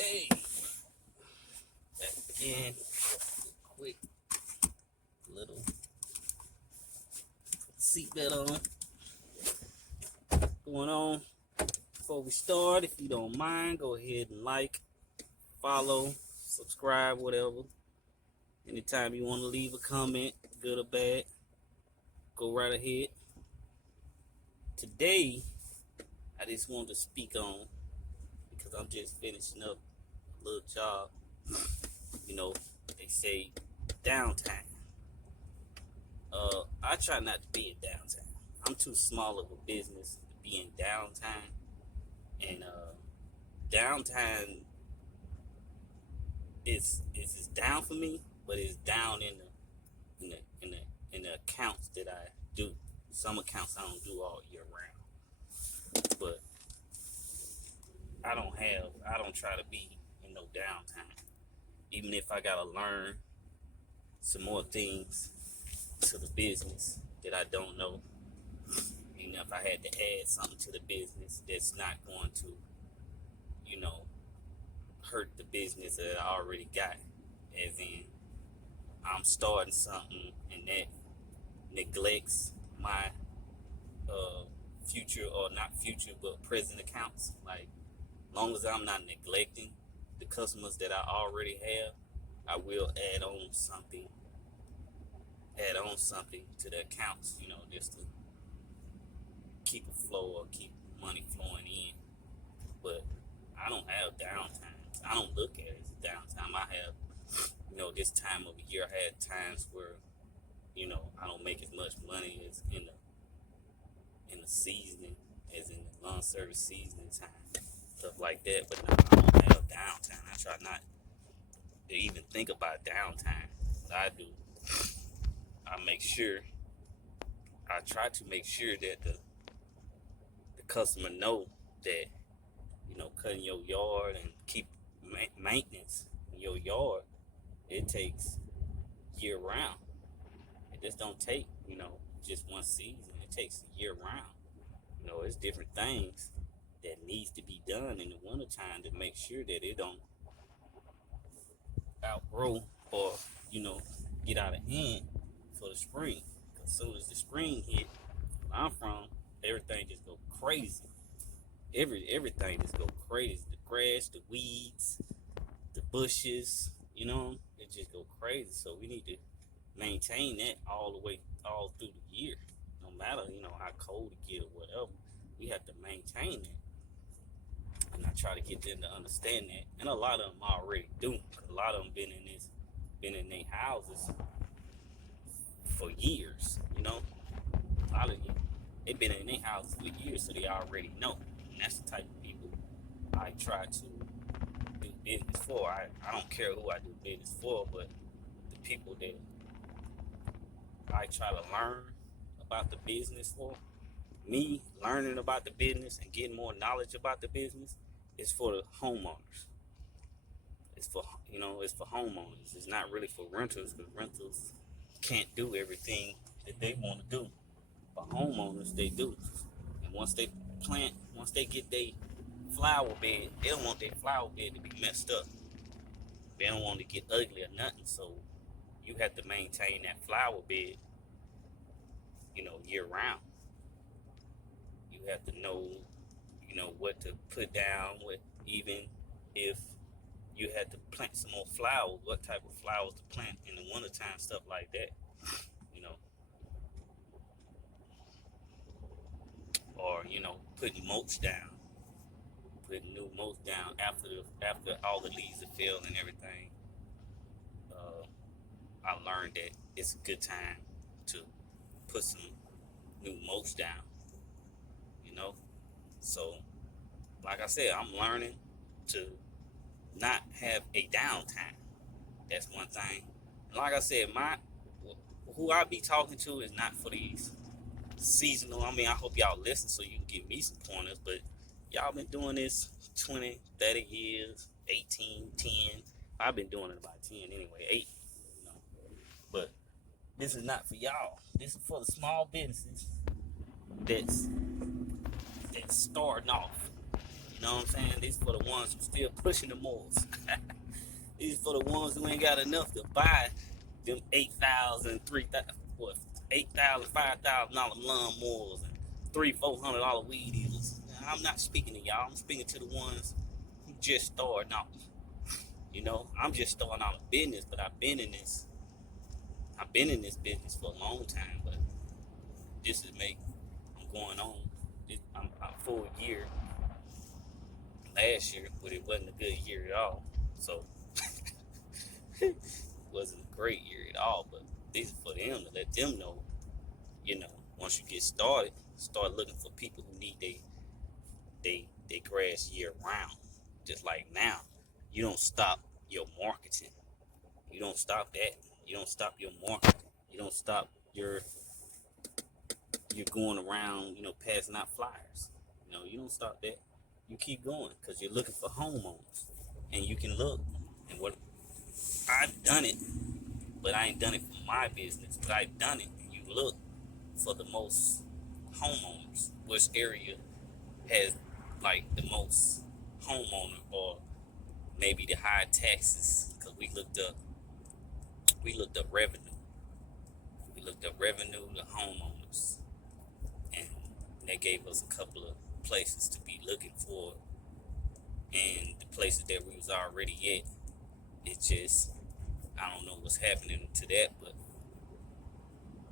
Hey, back again. Quick little seatbelt on. Going on. Before we start, if you don't mind, go ahead and like, follow, subscribe, whatever. Anytime you want to leave a comment, good or bad, go right ahead. Today, I just wanted to speak on, because I'm just finishing up a little job. They say downtime. I try not to be in downtime. I'm too small of a business to be in downtime, and downtime is down for me, but it's down in the accounts that I do. Some accounts I don't do all year round, but I don't try to be in no downtime, even if I gotta learn some more things to the business that I don't know. Even if I had to add something to the business that's not going to, hurt the business that I already got. As in, I'm starting something and that neglects my future, or not future, but present accounts. Like, long as I'm not neglecting the customers that I already have, I will add on something to the accounts, just to keep a flow or keep money flowing in. But I don't have downtime. I don't look at it as downtime. I have, this time of the year, I had times where, I don't make as much money as in the seasoning, as in the lawn service seasoning time, stuff like that. But no, I don't have downtime. I try not to even think about downtime. What I do, I try to make sure that the customer know that, cutting your yard and keep maintenance in your yard, it takes year round. It just don't take, just one season. It takes year round. It's different things that needs to be done in the wintertime to make sure that it don't outgrow or, get out of hand for the spring. As soon as the spring hit, where I'm from, everything just go crazy. Everything just go crazy. The grass, the weeds, the bushes, it just go crazy. So we need to maintain that all through the year. No matter, how cold it get or whatever, we have to maintain it. And I try to get them to understand that. And a lot of them already do. A lot of them been in their houses for years, A lot of them, they've been in their houses for years, so they already know. And that's the type of people I try to do business for. I don't care who I do business for, but the people that I try to learn about the business for. Me learning about the business and getting more knowledge about the business is for the homeowners. It's for homeowners. It's not really for renters, because renters can't do everything that they want to do. For homeowners, they do. And once they get their flower bed, they don't want their flower bed to be messed up. They don't want to get ugly or nothing. So you have to maintain that flower bed, year round. You have to know, what to put down, even if you had to plant some more flowers, what type of flowers to plant in the wintertime, stuff like that, or, putting mulch down, putting new mulch down after all the leaves have fell and everything. I learned that it's a good time to put some new mulch down, so like I said, I'm learning to not have a downtime. That's one thing. And like I said, who I be talking to is not for these seasonal. I mean, I hope y'all listen so you can give me some pointers, but y'all been doing this 20, 30 years, 18, 10. I've been doing it about 10 anyway, 8, But this is not for y'all. This is for the small businesses that's starting off. You know what I'm saying? These for the ones who still pushing the malls. These for the ones who ain't got enough to buy them 8,000, 3,000, what, 8,000, $5,000 lawnmowers and $300-$400 weed eaters. I'm not speaking to y'all. I'm speaking to the ones who just starting out. You know, I'm just starting out a business, but I've been in this. I've been in this business for a long time, but this is me. I'm going on. I'm for a year last year, but it wasn't a good year at all. So it wasn't a great year at all. But this is for them to let them know, you know, once you get started, start looking for people who need they grass year round. Just like now, you don't stop your marketing. You don't stop that. You don't stop your marketing. You don't stop you're going around, you know, passing out flyers. You know, you don't stop that. You keep going because you're looking for homeowners, and you can look. And what I've done it, but I ain't done it for my business. But I've done it. And you look for the most homeowners. Which area has like the most homeowner, or maybe the high taxes? Because we looked up revenue. We looked up revenue to homeowners, and they gave us a couple of places to be looking for, and the places that we was already at, it just, I don't know what's happening to that, but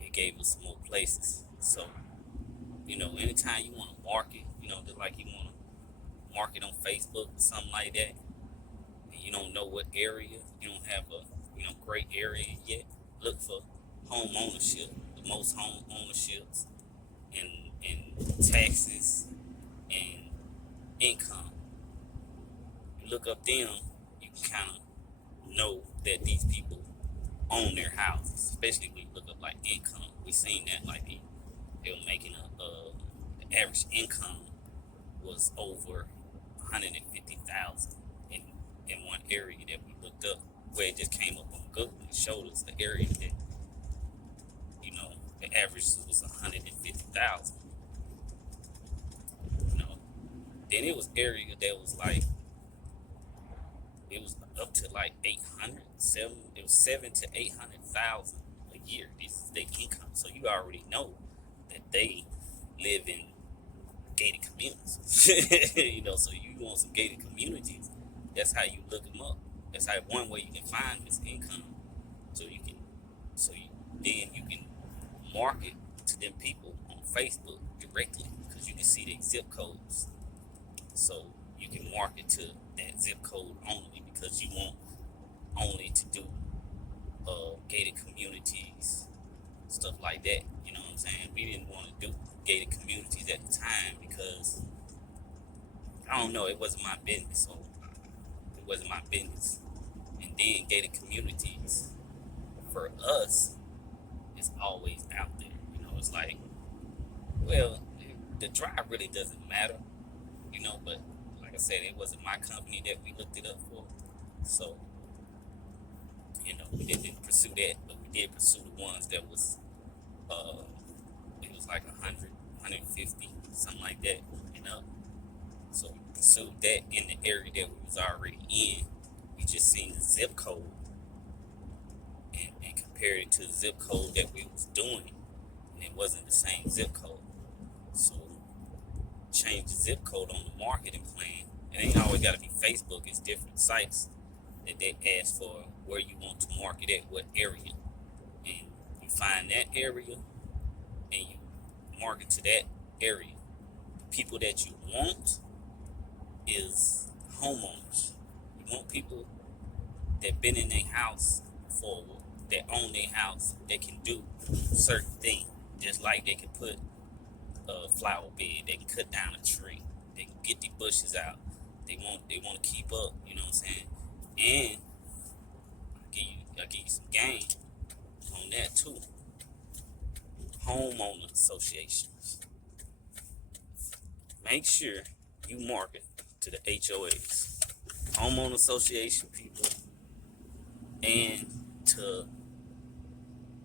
it gave us some more places. So, you know, anytime you want to market, you know, just like you want to market on Facebook or something like that, and you don't know what area, you don't have a, you know, great area yet, look for home ownership, the most home ownerships, and taxes and income. You look up them, you can kind of know that these people own their houses, especially when you look up like income. We seen that like they were making the average income was over 150,000 in one area that we looked up, where it just came up on Google and showed us the area that, you know, the average was 150,000. You know, then it was area that was like, it was up to like 800, it was 7 to 800,000 a year. This is their income, so you already know that they live in gated communities. You know, so you want some gated communities. That's how you look them up. That's how one way you can find this income. So you can, then you can market to them people on Facebook directly, because you can see their zip codes. So you can market to that zip code only, because you want only to do gated communities, stuff like that. You know what I'm saying? We didn't want to do gated communities at the time because, I don't know, it wasn't my business. So it wasn't my business. And then gated communities for us is always out there. You know, it's like, well, the drive really doesn't matter, you know, but like I said, it wasn't my company that we looked it up for. So, you know, we didn't pursue that, but we did pursue the ones that was, it was like 100, 150, something like that, you know. So we pursued that in the area that we was already in. We just seen the zip code and compared it to the zip code that we was doing, and it wasn't the same zip code. So change the zip code on the marketing plan. It ain't always got to be Facebook. It's different sites that they ask for where you want to market at, what area, and you find that area and you market to that area. The people that you want is homeowners. You want people that been in their house for, that own their house, that can do certain things. Just like they can put a flower bed, they can cut down a tree, they can get the bushes out. They want to keep up, you know what I'm saying? And I'll give you some game on that too. Homeowner associations. Make sure you market to the HOAs, homeowner association people, and to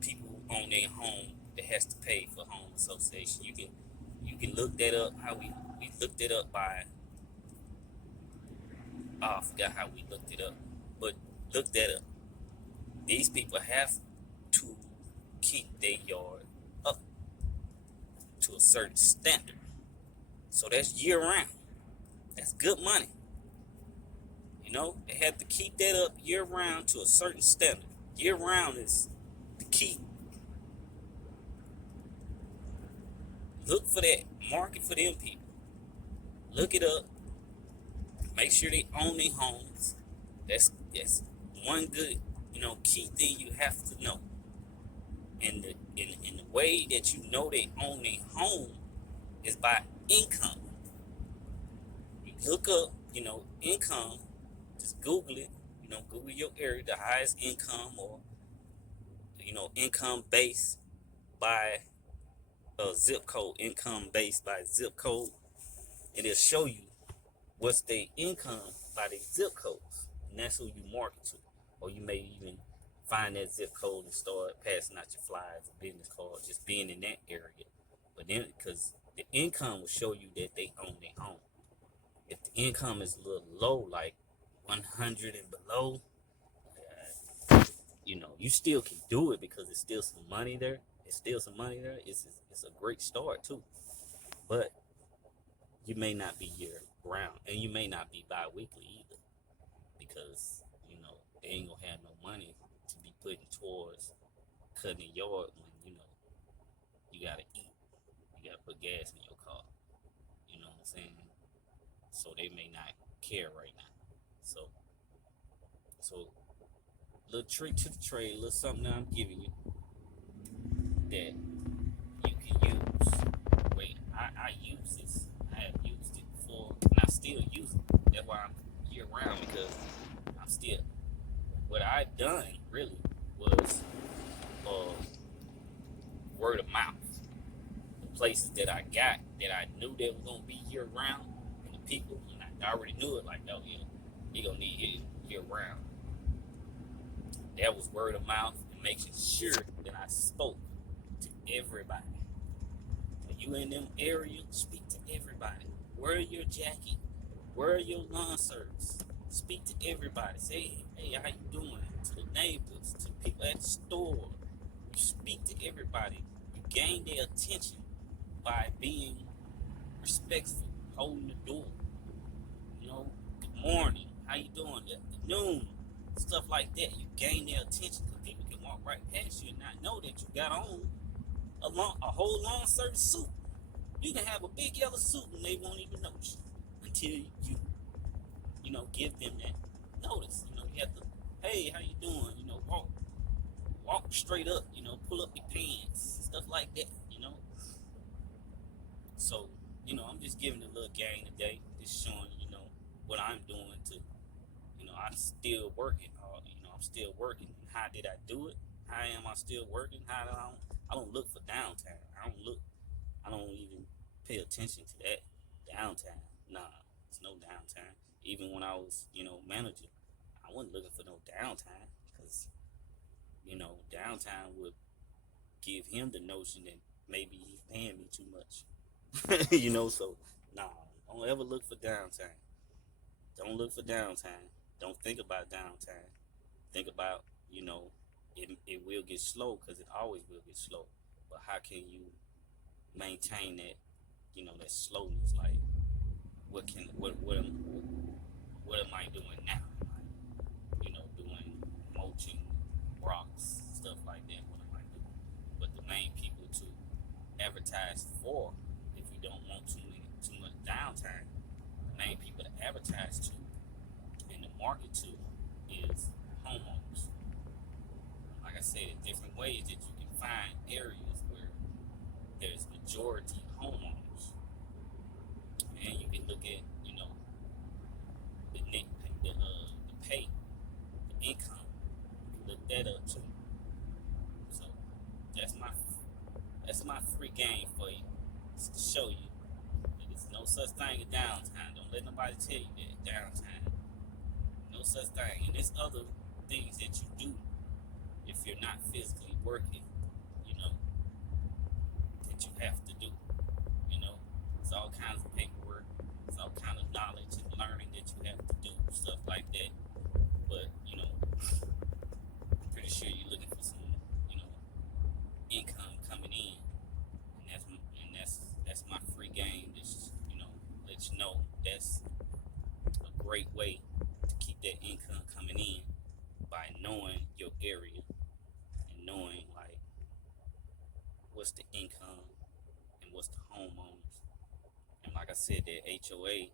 people who own their home that has to pay for home association. You can look that up. How we looked it up by Oh, I forgot how we looked it up, but look that up. These people have to keep their yard up to a certain standard. So that's year round. That's good money. They have to keep that up year round to a certain standard. Year round is the key. Look for that. Market for them people. Look it up. Make sure they own their homes. That's one good, key thing you have to know. And the way that you know they own their home is by income. You look up, income. Just Google it. Google your area, the highest income, or income based by a zip code. Income based by zip code. It'll show you what's their income by the zip codes, and that's who you market to. Or you may even find that zip code and start passing out your flyers or business cards, just being in that area. But then, because the income will show you that they own their home. If the income is a little low, like 100 and below, you still can do it because it's still some money there. It's a great start too. But you may not be year round, and you may not be bi-weekly either, because they ain't gonna have no money to be putting towards cutting the yard when you gotta eat, you gotta put gas in your car. You know what I'm saying? So they may not care right now. So little trick to the trade, little something that I'm giving you that you can use. Wait, I use this. I have used it before, and I still use it. That's why I'm year round, because I'm still. What I done really was word of mouth. The places that I got that I knew they were gonna be year round, and the people, and I already knew it. Like, oh yeah, you gonna need it year round. That was word of mouth, and making sure that I spoke to everybody. When you in them areas, speak to everybody. Wear your jacket. Wear your lawn service. Speak to everybody. Say, hey, how you doing? To the neighbors, to people at the store. You speak to everybody. You gain their attention by being respectful, holding the door. Good morning. How you doing? Afternoon. Stuff like that. You gain their attention, because people can walk right past you and not know that you got on a whole lawn service suit. You can have a big yellow suit and they won't even notice you until you give them that notice. You have to, hey, how you doing? Walk straight up. Pull up your pants, stuff like that. So, I'm just giving a little game today, just showing what I'm doing to, I'm still working. I'm still working. And how did I do it? How am I still working? I don't look for downtime. I don't even pay attention to that downtime. Nah, it's no downtime. Even when I was, manager, I wasn't looking for no downtime, because, downtime would give him the notion that maybe he's paying me too much. So nah, don't ever look for downtime. Don't look for downtime. Don't think about downtime. Think about, it will get slow, because it always will get slow. But how can you maintain that, that slowness? Like, what am I doing now? Like, doing mulching, rocks, stuff like that. What am I doing? But the main people to advertise for, if you don't want too much downtime, the main people to advertise to and the market to is homeowners. Like I said, different ways that you can find areas where there's majority homeowners, and you can look at the net, the pay, the income. You can look that up too. So that's my free game for you, just to show you that there's no such thing as downtime. Don't let nobody tell you that downtime. No such thing. And there's other things that you do if you're not physically working, that you have to do. It's all kinds of paperwork, it's all kinds of knowledge and learning that you have to do stuff like that. But pretty sure you're looking for some, you know, income coming in, and that's my free game. Just let you know that's a great way to keep that income coming in by knowing your area and knowing like what's the income and what's the homeowners. And like I said, that HOA,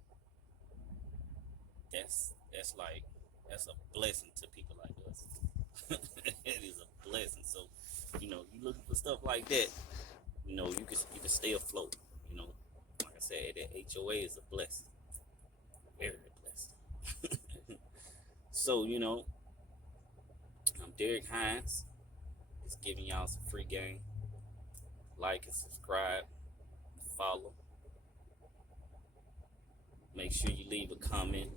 that's like that's a blessing to people like us. It is a blessing. So, you looking for stuff like that, you can stay afloat. Like I said, that HOA is a blessing, very blessed. So, I'm Derek Hines, just giving y'all some free game. Like and subscribe, follow. Make sure you leave a comment,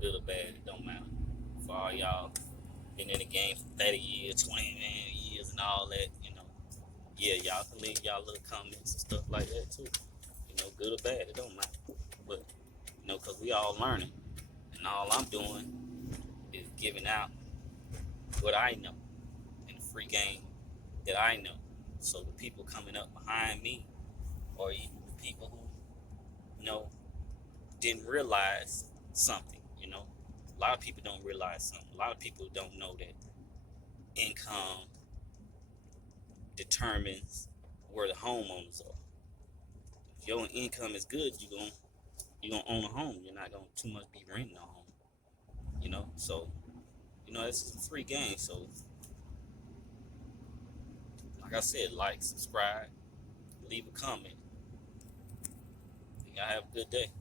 good or bad, it don't matter. For all y'all been in the game for 30 years, 20 years, and all that, yeah, y'all can leave y'all little comments and stuff like that too. Good or bad, it don't matter. But, because we all learning, and all I'm doing is giving out what I know in the free game that I know. So the people coming up behind me, or even the people who, didn't realize something, a lot of people don't realize something. A lot of people don't know that income determines where the homeowners are. If your income is good, you're gonna own a home. You're not gonna too much be renting a home. So it's a free game. So like I said, like, subscribe, leave a comment. Y'all have a good day.